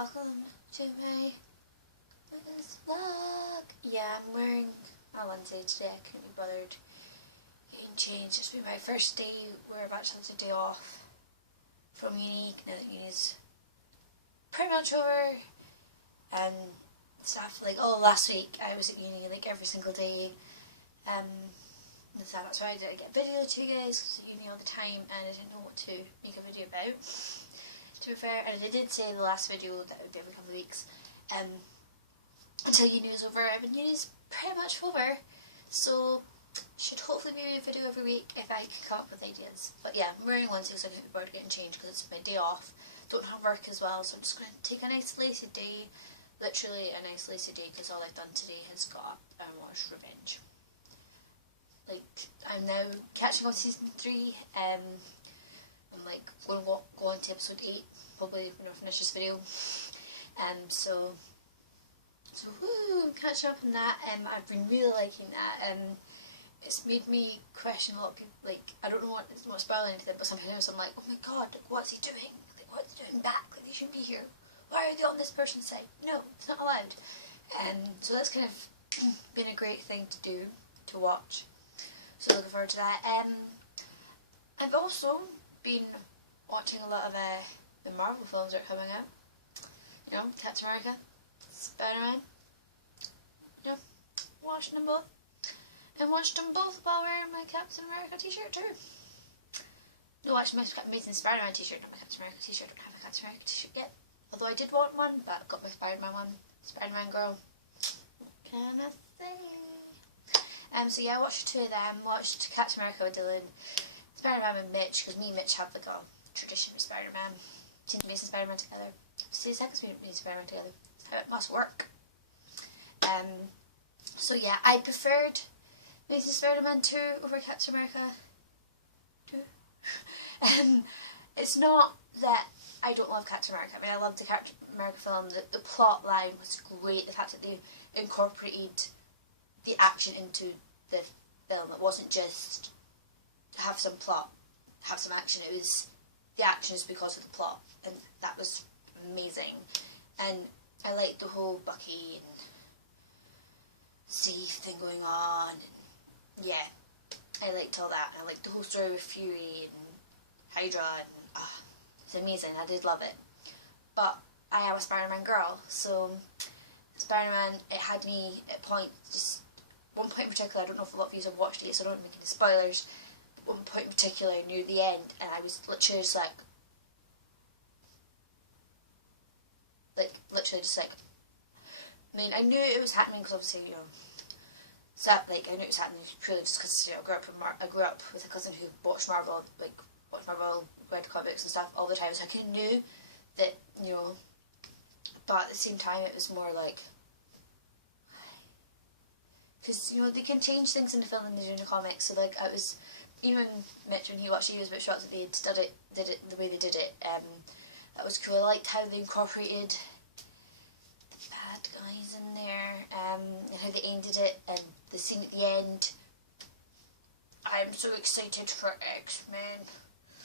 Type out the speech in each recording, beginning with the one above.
welcome to my vlog. Yeah, I'm wearing my onesie today. I couldn't be bothered getting changed. It's been my first day where I've actually had a day off from uni, now that uni's pretty much over, and stuff like, last week I was at uni like every single day, and that's why I didn't get a video to you guys, because I was at uni all the time and I didn't know what to make a video about, to be fair. And I did say in the last video that I would do every couple of weeks, until uni was over, and uni's pretty much over, so should hopefully be a video every week if I can come up with ideas. But yeah, I'm wearing onesie so I can't be bothered getting changed because it's my day off. Don't have work as well, so I'm just going to take an isolated day, literally an isolated day, because all I've done today has got watched Revenge. Like, I'm now catching on season 3, I'm like going to go on to episode 8, probably when I finish this video, so woo, catching up on that. I've been really liking that. It's made me question a lot of people. Like, I don't know it's not spoiling anything, but sometimes I'm like, oh my god, what's he doing? Like, what's he doing back? Like, they shouldn't be here. Why are they on this person's side? No, it's not allowed. So that's kind of been a great thing to do, to watch. So looking forward to that. I've also been watching a lot of the Marvel films that are coming out. You know, Captain America, Spider-Man. You know, watching them both. And watched them both while wearing my Captain America t-shirt too. No, actually my Amazing Spider-Man t-shirt, not my Captain America t-shirt. I don't have a Captain America t-shirt yet. Although I did want one, but I got my Spider-Man one. Spider-Man girl. What can I say? So yeah, I watched 2 of them. Watched Captain America with Dylan, Spider-Man with Mitch, because me and Mitch have like a tradition with Spider-Man. Seen Amazing Spider-Man together. See, seconds we Amazing Spider-Man together. That's how it must work. So yeah, I preferred Amazing Spider-Man 2 over Captain America 2. It's not that I don't love Captain America. I mean, I loved the Captain America film. The plot line was great. The fact that they incorporated the action into the film. It wasn't just have some plot, have some action. It was the action is because of the plot, and that was amazing. And I liked the whole Bucky and Steve thing going on. And yeah, I liked all that. I liked the whole story with Fury and Hydra, and it's amazing. I did love it. But I am a Spider-Man girl, so Spider-Man, it had me at just one point in particular. I don't know if a lot of you have watched it, so I don't make any spoilers. But one point in particular, near the end, and I was literally just like literally just like. I mean, I knew it was happening because obviously, you know. So, like, I knew it was happening purely just because, you know, I grew up with a cousin who watched Marvel, read comics and stuff all the time, so I kind of knew that, you know, but at the same time it was more like, because, you know, they can change things in the film and they do in the comics, so, like, I was, even Mitch, when he watched it, he was a bit shocked that they did it the way they did it. That was cool. I liked how they incorporated bad guys in there, and how they ended it, and the scene at the end. I'm so excited for X-Men.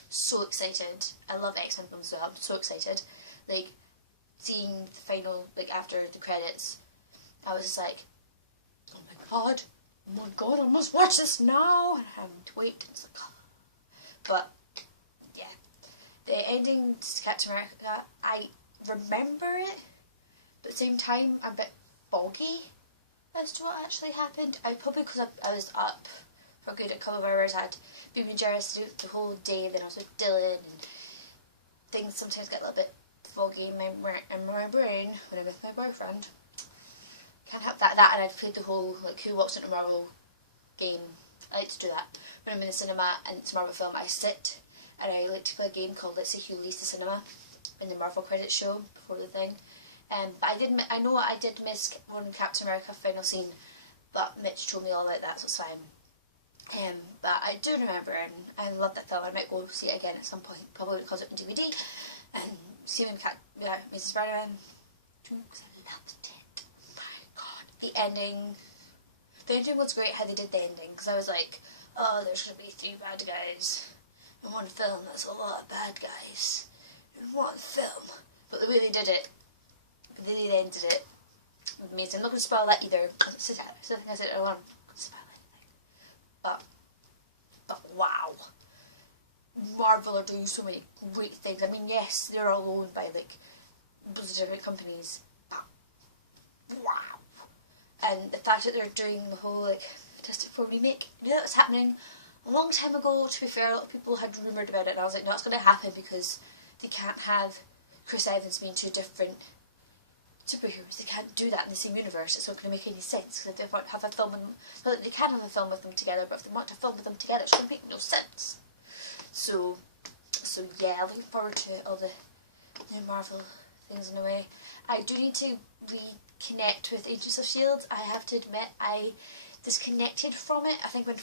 So excited. I love X-Men films as well. I'm so excited. Like, seeing the final, like, after the credits, I was just like, oh my god, I must watch this now, and I'm having to wait. It's like, oh. But, yeah. The ending to Captain America, I remember it, but at the same time, I'm a bit foggy as to what actually happened. Probably because I was up for a good couple of hours. I had been with Jairus the whole day, then I was with Dylan, and things sometimes get a little bit foggy in my brain when I'm with my boyfriend. Can't have that, and I've played the whole, like, Who Walks Into Marvel game. I like to do that. When I'm in the cinema and it's a Marvel film, I sit and I like to play a game called Let's See Who Leaves the Cinema in the Marvel credits show before the thing. But I know I did miss one Captain America final scene, but Mitch told me all about that, so it's fine. But I do remember, and I love that film. I might go see it again at some point, probably because it's on DVD, and see when Mrs. Spider-Man, because I loved it. Oh my god. The ending was great how they did the ending, because I was like, oh, there's going to be 3 bad guys in one film. That's a lot of bad guys in one film. But the way they did it they ended it amazing. I'm not going to spoil that either. So I said I don't want to spoil anything. But wow. Marvel are doing so many great things. I mean, yes, they're all owned by like loads of different companies, but wow. And the fact that they're doing the whole like Fantastic Four remake, I knew that was happening a long time ago. To be fair, a lot of people had rumoured about it, and I was like, no, it's going to happen because they can't have Chris Evans being two different superheroes. They can't do that in the same universe. It's not going to make any sense, because if they want to have a film, well, they can have a film with them together, but if they want to film with them together, it's going to make no sense. So yeah, looking forward to all the new Marvel things in a way. I do need to reconnect with Agents of S.H.I.E.L.D. I have to admit, I disconnected from it. I think when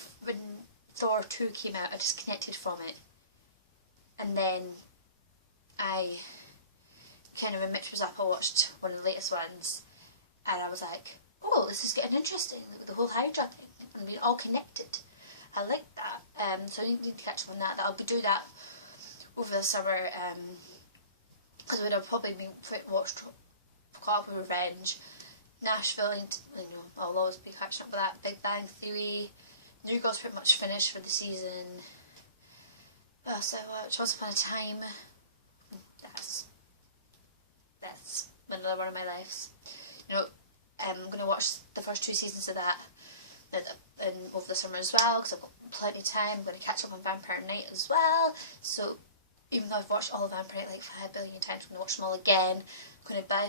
Thor 2 came out, I disconnected from it. And then I kind of, when Mitch was up, I watched one of the latest ones, and I was like, oh, this is getting interesting, the whole Hydra thing, and we're all connected. I like that. So I need to catch up on that. I'll be doing that over the summer, because I would have probably been watched caught up with Revenge, Nashville, and I'll always be catching up with that. Big Bang Theory, New Girl's pretty much finished for the season. So Once Upon a Time. That's another one of my lives. I'm going to watch the first 2 seasons of that over the summer as well, because I've got plenty of time. I'm going to catch up on Vampire Night as well. So even though I've watched all of Vampire Night like 5 billion times, I'm going to watch them all again. I'm going to buy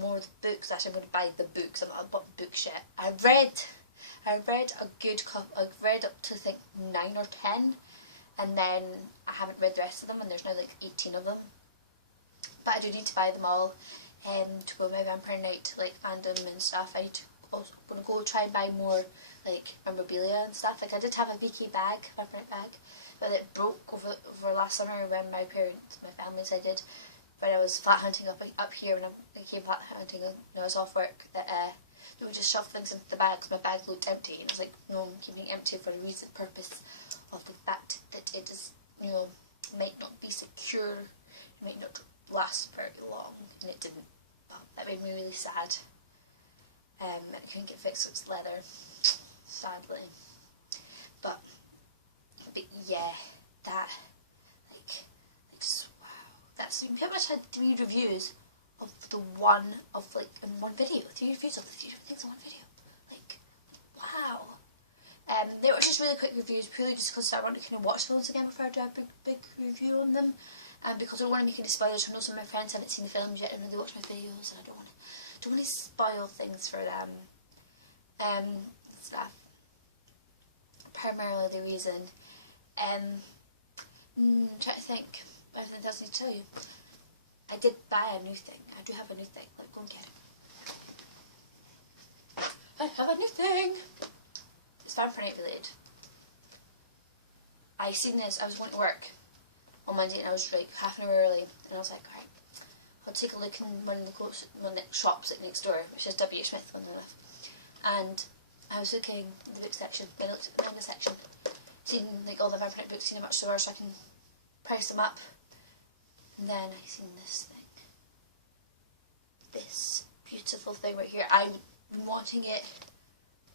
more of the books. Actually, I'm going to buy the books. I'm not bought the books yet. I've read a good couple. I've read up to I think 9 or 10, and then I haven't read the rest of them, and there's now like 18 of them. But I do need to buy them all to go my Vampire Night like fandom and stuff. I need to also want to go try and buy more like memorabilia and stuff. Like I did have a Vampire Night bag, but it broke over last summer when my family decided, when I was flat hunting up here, when I came flat hunting and I was off work, that they would just shove things into the bag because my bag looked empty, and I was like, no, I'm keeping it empty for a reason, purpose of the fact that it is, might not be secure, it might not last very long, and it didn't. Well, that made me really sad. And it couldn't get fixed, so it's leather, sadly. But yeah, that just wow. That's, we pretty much had 3 reviews of in one video. 3 reviews of the 3 different things in one video. Like, wow. They were just really quick reviews, purely just because I wanted to kind of watch those again before I do a big review on them. And because I don't want to make any spoilers, I know some of my friends haven't seen the films yet and they watch my videos, and I don't want to spoil things for them. Stuff. Primarily the reason. I'm trying to think. Anything else I need to tell you? I did buy a new thing. I do have a new thing. Like, go and get it. I have a new thing. It's Vampire Night related. I seen this. I was going to work on Monday, and I was like half an hour early, and I was like, alright, I'll take a look in one of the shops at next door, which is W. Smith on the left. And I was looking in the book section, then I looked at the manga section, seen like all the Vampire Night books, seen how much they were, so I can price them up. And then I seen this thing, this beautiful thing right here. I've been wanting it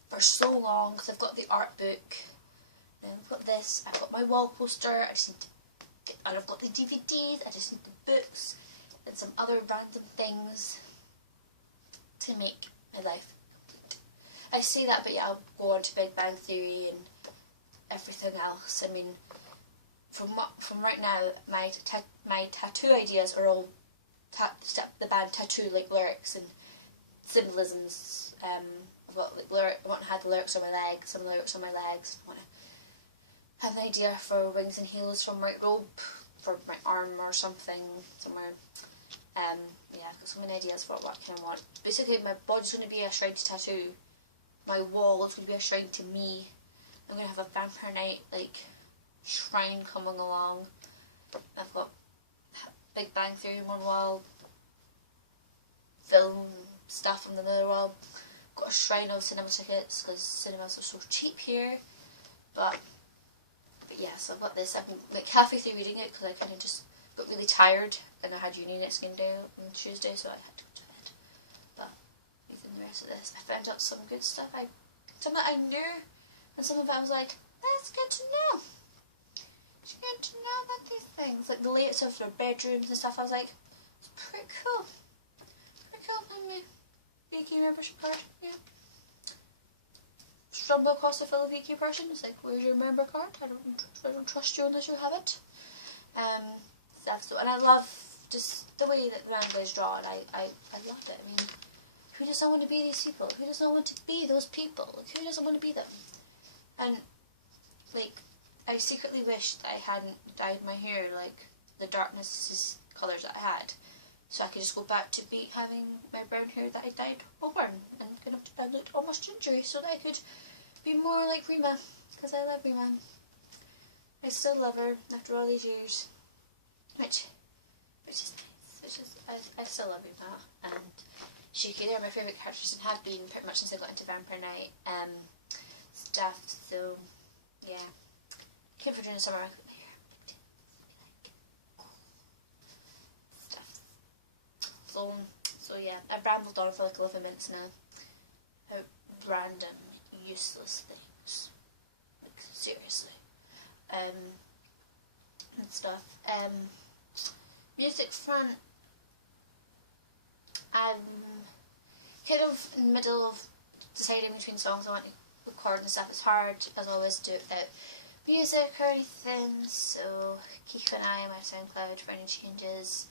for so long because I've got the art book, then I've got this, I've got my wall poster. And I've got the DVDs, I just need the books and some other random things to make my life complete. I say that, but yeah, I'll go on to Big Bang Theory and everything else. I mean, from right now, my tattoo ideas are all the band Tattoo, like lyrics and symbolisms. I've got like I want to have the lyrics on my legs, some lyrics on my legs. I want to have an idea for Wings and Heels from White Robe for my arm or something somewhere. Yeah, I've got so many ideas for what I kind of want. Basically, my body's going to be a shrine to Tattoo. My wall is going to be a shrine to me. I'm going to have a Vampire Night like shrine coming along. I've got Big Bang Theory on one wall, film stuff on the other wall. Got a shrine of cinema tickets because cinemas are so cheap here. But yeah, so I've got this. I've been like halfway through reading it because I kind of just got really tired and I had uni next game day on Tuesday, so I had to go to bed. rest of this. I found out some good stuff. Some that I knew, and some of it I was like, that's good to know. It's good to know about these things. Like the layouts of their bedrooms and stuff, I was like, it's pretty cool. Pretty cool on my VQ membership card, yeah. Stumble across a fellow VQ person, it's like, where's your member card? I don't trust you unless you have it. Stuff. So, and I love just the way that the manga is drawn. I loved it. I mean, who doesn't want to be these people? Who doesn't want to be those people? Like, who doesn't want to be them? And, like, I secretly wish that I hadn't dyed my hair like the darkness colours that I had. So I could just go back to having my brown hair that I dyed auburn. And kind of, I looked almost gingery so that I could be more like Rima. Because I love Rima. I still love her after all these years. Which is nice. I still love Rima. And Shuki, they're my favourite characters and have been pretty much since I got into Vampire Night stuff. So, yeah. Came for during the summer. I cut my hair. Stuff. So yeah, I've rambled on for like 11 minutes now. About random, useless things. Like, seriously. And stuff. Music front. I'm kind of in the middle of deciding between songs I want to record and stuff. It's hard, as always, to do it without music or anything, so keep an eye on my SoundCloud for any changes.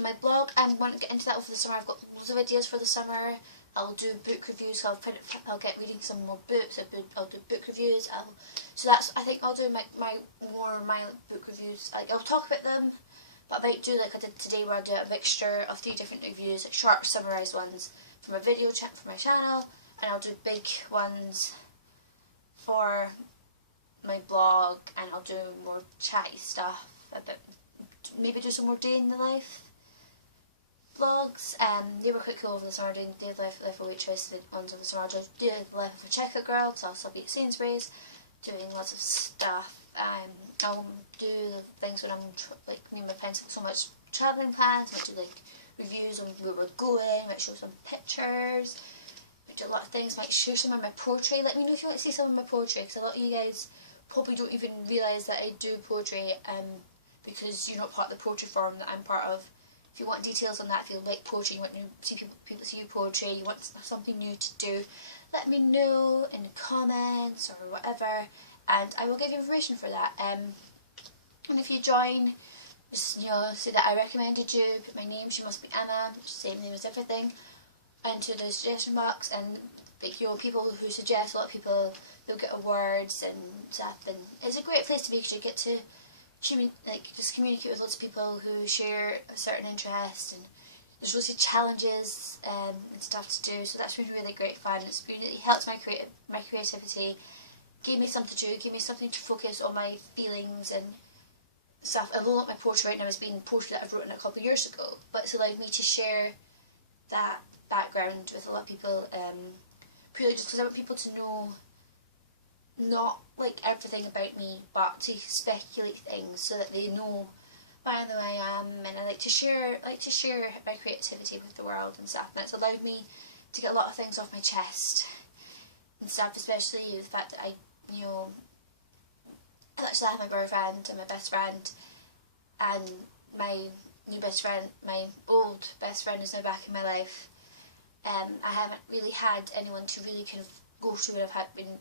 My blog, I want to get into that over the summer. I've got loads of ideas for the summer. I'll do book reviews, I'll get reading some more books, I'll do book reviews, so that's, I think I'll do my book reviews, like, I'll talk about them, but I might do like I did today, where I'll do a mixture of 3 different reviews, like short summarised ones for my video for my channel, and I'll do big ones for my blog, and I'll do more chatty stuff, maybe do some more day in the life vlogs. They were quite cool over the summer, doing day of life of a waitress, the ones over the summer. I'll do day of the life of a checkout girl, because I'll also be at Sainsbury's, doing lots of stuff. I'll do things when I'm, like, me and my friends have so much travelling plans. I might do, like, reviews on where we're going, might show some pictures, might do a lot of things, might share some of my poetry. Let me know if you want to see some of my poetry, because a lot of you guys probably don't even realise that I do poetry, because you're not part of the poetry forum that I'm part of. If you want details on that, if you like poetry, you want to see people see your poetry, you want something new to do, let me know in the comments or whatever, and I will give you information for that. And if you join, just, you know, say that I recommended you, put my name, SheMustBeEmma, which is the same name as everything, into the suggestion box, and, like, you know, people who suggest, a lot of people, they'll get awards and stuff, and it's a great place to be, because you get to just communicate with lots of people who share a certain interest, and there's lots of challenges and stuff to do, so that's been really great fun. It's really helped my creativity, gave me something to do, gave me something to focus on my feelings and stuff. Although not my poetry right now is being poetry that I've written a couple of years ago, but it's allowed me to share that background with a lot of people, purely just because I want people to know not like everything about me, but to speculate things so that they know why I know I am, and I like to share my creativity with the world and stuff, and it's allowed me to get a lot of things off my chest and stuff, especially the fact that I actually have my boyfriend and my best friend, and my new best friend, my old best friend, is now back in my life. I haven't really had anyone to really kind of go through when I've been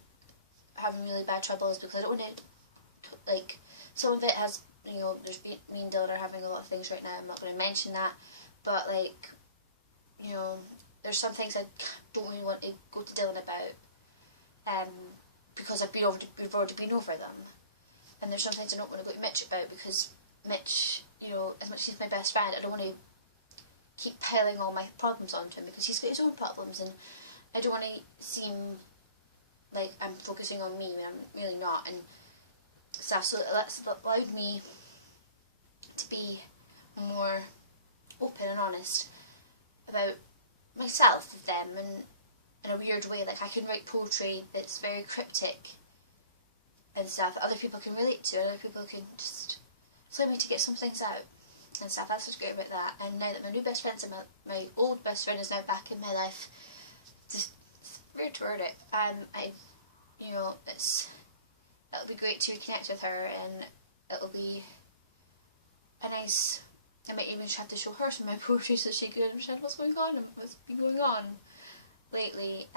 having really bad troubles, because I don't want to, like, some of it has, you know, there's me and Dylan are having a lot of things right now, I'm not going to mention that, but, like, you know, there's some things I don't really want to go to Dylan about, because we've already been over them, and there's some things I don't want to go to Mitch about, because Mitch, you know, as much as he's my best friend, I don't want to keep piling all my problems onto him, because he's got his own problems, and I don't want to seem like I'm focusing on me when I'm really not, and stuff. So that's allowed me to be more open and honest about myself with them, and in a weird way, like, I can write poetry that's very cryptic and stuff that other people can relate to, other people can just allow me to get some things out and stuff. That's what's great about that. And now that my new best friends and my old best friend is now back in my life, just weird to word it. You know, it'll be great to connect with her, and it'll be a nice. I might even have to show her some of my poetry so she can understand what's going on and what's been going on lately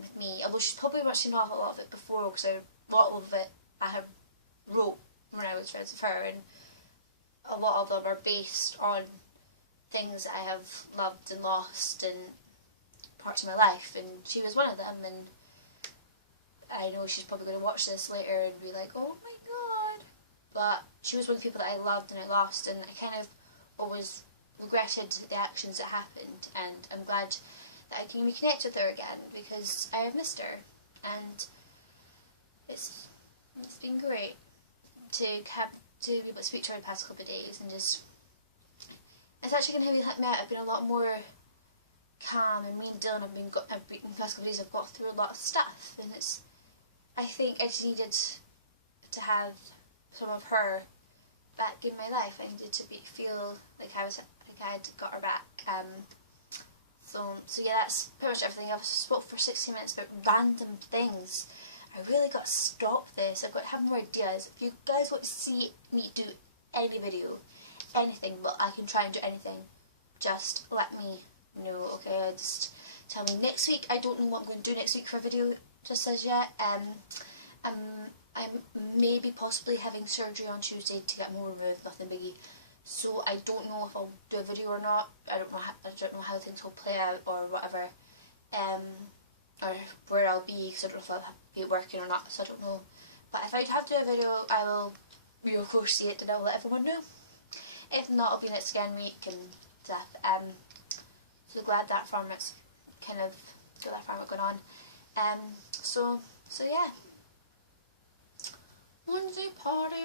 with me. Although she's probably watched a lot of it before, because a lot of it I have wrote when I was friends with her, and a lot of them are based on things I have loved and lost and parts of my life, and she was one of them. And I know she's probably going to watch this later and be like, oh my god, but she was one of the people that I loved and I lost, and I kind of always regretted the actions that happened, and I'm glad that I can reconnect with her again, because I have missed her, and it's been great to be able to speak to her the past couple of days, and just, it's actually going to help me out. I've been a lot more calm, and me and Dylan have been the past couple of days I've got through a lot of stuff, and I think I just needed to have some of her back in my life. I needed to feel like I had got her back. So yeah, that's pretty much everything. I've spoke for 60 minutes about random things. I really got to stop this. I've got to have more ideas. If you guys want to see me do any video, anything, well, I can try and do anything, just let me know, okay? Just tell me next week. I don't know what I'm going to do next week for a video just as yet. I'm maybe possibly having surgery on Tuesday to get more removed, nothing biggie. So I don't know if I'll do a video or not. I don't know how things will play out or whatever, or where I'll be, because I don't know if I'll be working or not. So I don't know. But if I have to do a video, I will, you of course, see it, and I'll let everyone know. If not, it'll be next again week and stuff. So glad that format's going on. So yeah. Wednesday party.